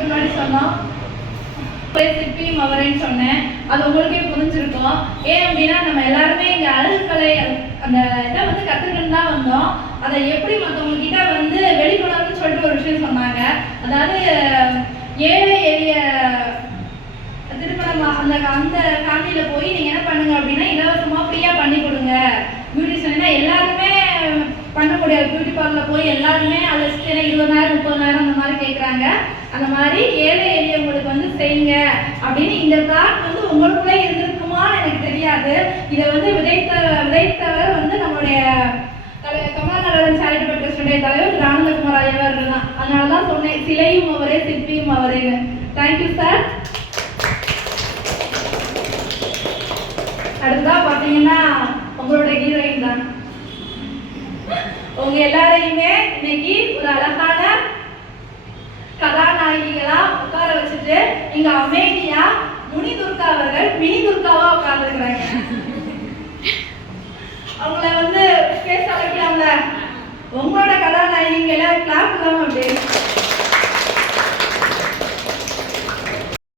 நிமிஷத்துக்கு முன்னாடி சொன்னோம் சிற்பியும் அவரேன்னு சொன்னேன். அது உங்களுக்கே புரிஞ்சிருக்கும். ஏன் அப்படின்னா நம்ம எல்லாருமே இங்க அழகுக்கலை அந்த இதை வந்து கத்துக்கணும்னு தான் வந்தோம். அதை எப்படி மற்றவங்க கிட்ட வந்து வெளிக்கொணர்னு சொல்லிட்டு ஒரு விஷயம் சொன்னாங்க. அதாவது ஏழை எளிய திருமணம் அந்த அந்த ஃபேமிலியில போய் நீங்க என்ன பண்ணுங்க அப்படின்னா இலவசமா ஃப்ரீயா பண்ணி கொடுங்க. பியூட்டிஷியன்னா எல்லாருமே பண்ண முடியாது. பியூட்டி பார்லர் போய் எல்லாருமே அழைச்சிட்டு 20,000 30,000 அந்த மாதிரி கேட்குறாங்க. அந்த மாதிரி ஏழை எளியவங்களுக்கு வந்து செய்யுங்க அப்படின்னு இந்த தாட் வந்து உங்களுக்குள்ளே இருந்திருக்குமான்னு எனக்கு தெரியாது. இதை வந்து விதைத்தவர் வந்து நம்மளுடைய கமலநாதன் சேரிட்டபிள் ட்ரஸ்டுடைய தலைவர் ஆனந்தகுமார் ஐயவர் தான். அதனால தான் சொன்னேன் சிலையும் அவரே சிற்பியும் அவரேன்னு. Thank you sir. அடுத்ததா பார்த்தீங்கன்னா உங்களுடைய ஹீரோயின் தான். உங்க எல்லாரையுமே இன்னைக்கு ஒரு அழகான கதாநாயகிகளா உட்கார வச்சுட்டு இங்க அமைதியா முனி துர்கா அவர்கள் மினி துர்காவா உட்கார்ந்துருக்கிறாங்க. அவங்கள வந்து பேச வைக்கலாம்ல. உங்களோட கதாநாயகிகளை கிளாப் இல்லாம அப்படி